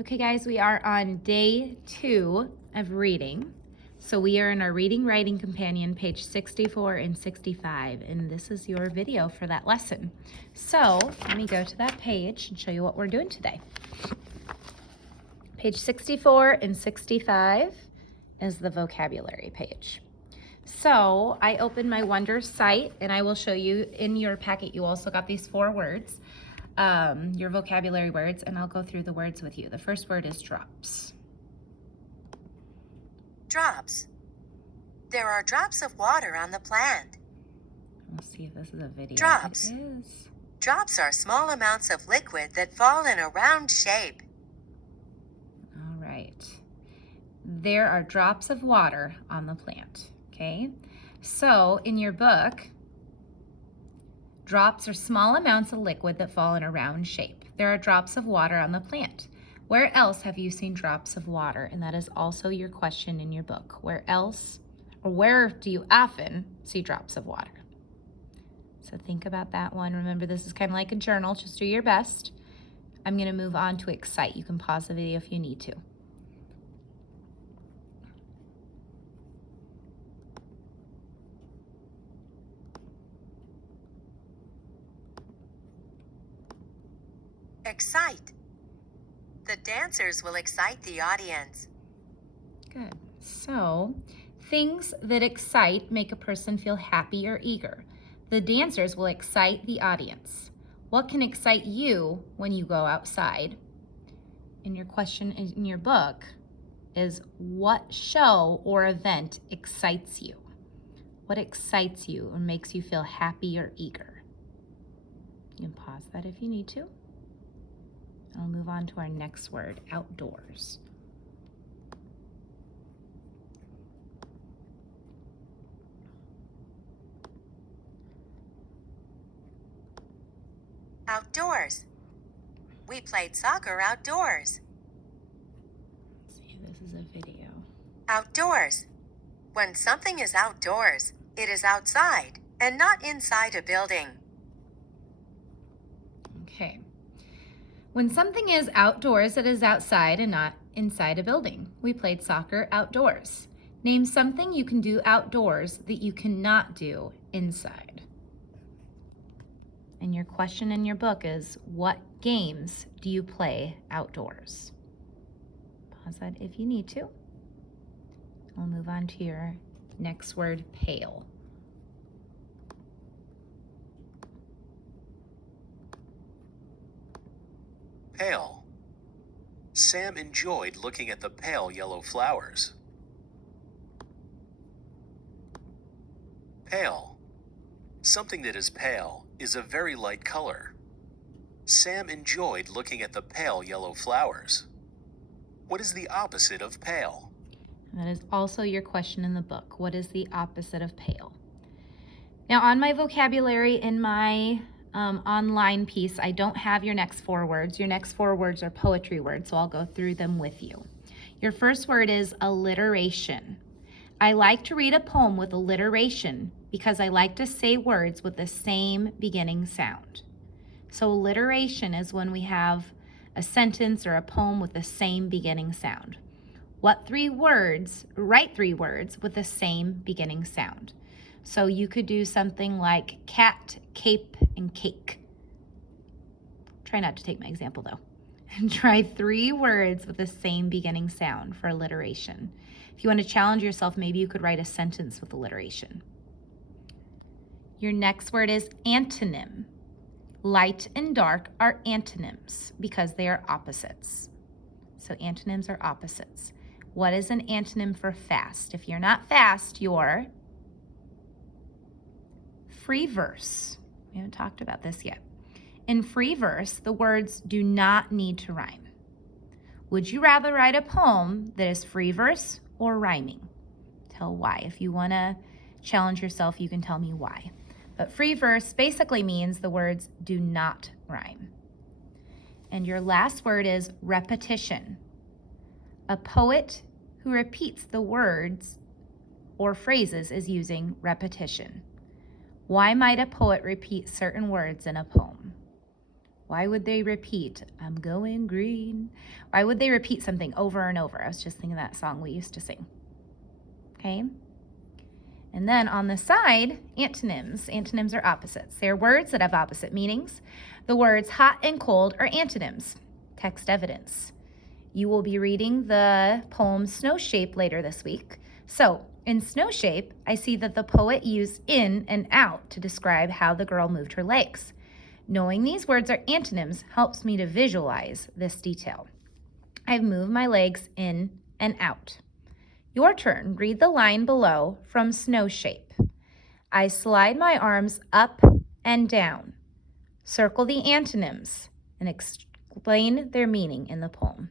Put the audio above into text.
Okay, guys, we are on day 2 of reading. So we are in our Reading Writing Companion, page 64 and 65, and this is your video for that lesson. So let me go to that page and show you what we're doing today. Page 64 and 65 is the vocabulary page. So I opened my Wonder site, and I will show you in your packet. You also got these 4 words, your vocabulary words, and I'll go through the words with you. The first word is drops. Drops. There are drops of water on the plant. Let's see if this is a video. Drops. It is. Drops are small amounts of liquid that fall in a round shape. All right. There are drops of water on the plant. Okay. So in your book, drops are small amounts of liquid that fall in a round shape. There are drops of water on the plant. Where else have you seen drops of water? And that is also your question in your book. Where else, or where do you often see drops of water? So think about that one. Remember, this is kind of like a journal. Just do your best. I'm going to move on to excite. You can pause the video if you need to. Excite. The dancers will excite the audience. Good. So, things that excite make a person feel happy or eager. The dancers will excite the audience. What can excite you when you go outside? And your question in your book is, what show or event excites you? What excites you or makes you feel happy or eager? You can pause that if you need to. I'll move on to our next word, outdoors. Outdoors. We played soccer outdoors. Let's see, this is a video. Outdoors. When something is outdoors, it is outside and not inside a building. Okay. When something is outdoors, it is outside and not inside a building. We played soccer outdoors. Name something you can do outdoors that you cannot do inside. And your question in your book is, what games do you play outdoors? Pause that if you need to. I'll move on to your next word, pale. Pale. Sam enjoyed looking at the pale yellow flowers. Pale. Something that is pale is a very light color. Sam enjoyed looking at the pale yellow flowers. What is the opposite of pale? That is also your question in the book. What is the opposite of pale? Now, on my vocabulary in my online piece, I don't have your next 4 words. Your next 4 words are poetry words, so I'll go through them with you. Your first word is alliteration. I like to read a poem with alliteration because I like to say words with the same beginning sound. So alliteration is when we have a sentence or a poem with the same beginning sound. What 3 words, write 3 words with the same beginning sound. So you could do something like cat, cape, and cake. Try not to take my example though. And try 3 words with the same beginning sound for alliteration. If you want to challenge yourself, maybe you could write a sentence with alliteration. Your next word is antonym. Light and dark are antonyms because they are opposites. So antonyms are opposites. What is an antonym for fast? If you're not fast, you're free verse. We haven't talked about this yet. In free verse, the words do not need to rhyme. Would you rather write a poem that is free verse or rhyming? Tell why. If you want to challenge yourself, you can tell me why. But free verse basically means the words do not rhyme. And your last word is repetition. A poet who repeats the words or phrases is using repetition. Why might a poet repeat certain words in a poem? Why would they repeat, I'm going green? Why would they repeat something over and over? I was just thinking of that song we used to sing. Okay? And then on the side, antonyms. Antonyms are opposites. They are words that have opposite meanings. The words hot and cold are antonyms. Text evidence. You will be reading the poem Snow Shape later this week. So, in Snow Shape, I see that the poet used in and out to describe how the girl moved her legs. Knowing these words are antonyms helps me to visualize this detail. I've moved my legs in and out. Your turn. Read the line below from Snow Shape. I slide my arms up and down. Circle the antonyms and explain their meaning in the poem.